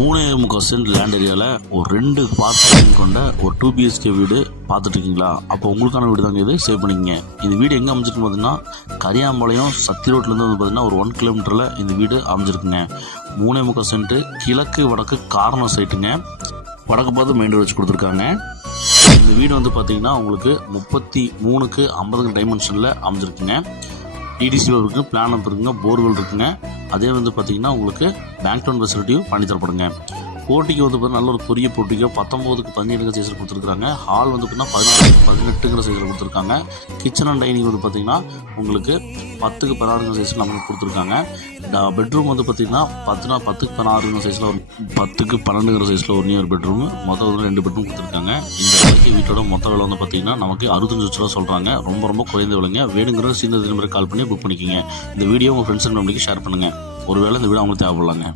3.25 cent land ஏரியாவில் ஒரு 2 partying கொண்ட ஒரு 2 BHK வீடு பார்த்துட்டு இருக்கீங்களா? அப்போ உங்களுக்கான வீடு தாங்க இது. சேவ் பண்ணிக்கங்க. இந்த வீடு எங்கே அமைஞ்சிருக்கு பார்த்தீங்கன்னா, கரியாம்பாளையம் சத்தி ரோட்லேருந்து வந்து பார்த்தீங்கன்னா ஒரு 1 கிலோமீட்டரில் இந்த வீடு அமைஞ்சிருக்குங்க. 3.25 சென்ட் கிழக்கு வடக்கு கார்னர் சைட்டுங்க. வடக்கு பார்த்து மெயின் ரோடு வச்சு கொடுத்துருக்காங்க. இந்த வீடு வந்து பார்த்தீங்கன்னா உங்களுக்கு 33க்கு 50 டைமென்ஷனில் அமைஞ்சிருக்குங்க. டிடிசி இருக்குது, பிளான் அப் இருக்குங்க, போர்வெல் இருக்குங்க. அதே வந்து பார்த்தீங்கன்னா உங்களுக்கு பேங்க் லோன் ஃபெசிலிட்டியும் பண்ணி தரப்படுங்க. போட்டிக்கு வந்து பார்த்தீங்கன்னா நல்ல ஒரு பெரிய போட்டிக்கோ 19க்கு 17 சைஸில் கொடுத்துருக்காங்க. ஹால் வந்து பார்த்தீங்கன்னா 16க்கு 18 சைஸில் கொடுத்துருக்காங்க. கிச்சன் அண்ட் டைனிங் வந்து பார்த்தீங்கன்னா உங்களுக்கு 10க்கு 16 சைஸில் நமக்கு கொடுத்துருக்காங்க. பெட்ரூம் வந்து பார்த்தீங்கன்னா 10க்கு 16 சைஸில் ஒரு 10க்கு 12 சைஸில் ஒரு நியூ பெட்ரூம், மொத்தம் 2 பெட்ரூம் கொடுத்துருக்காங்க. இந்த வீட்டோட மொத்த விலை வந்து பார்த்தீங்கன்னா நமக்கு 65 லட்ச ரூபா சொல்கிறாங்க. ரொம்ப குறைந்த விலைங்க. வேணுங்கிற சீனியர் நம்பருக்கு கால் பண்ணி புக் பண்ணிக்கோங்க. இந்த வீடியோ உங்கள் ஃப்ரெண்ட்ஸ் அண்ட் ஃபேமிலிக்கு ஷேர் பண்ணுங்கள். ஒருவேளை இந்த வீடியோ அவங்களுக்கு தேவைப்படலாங்க.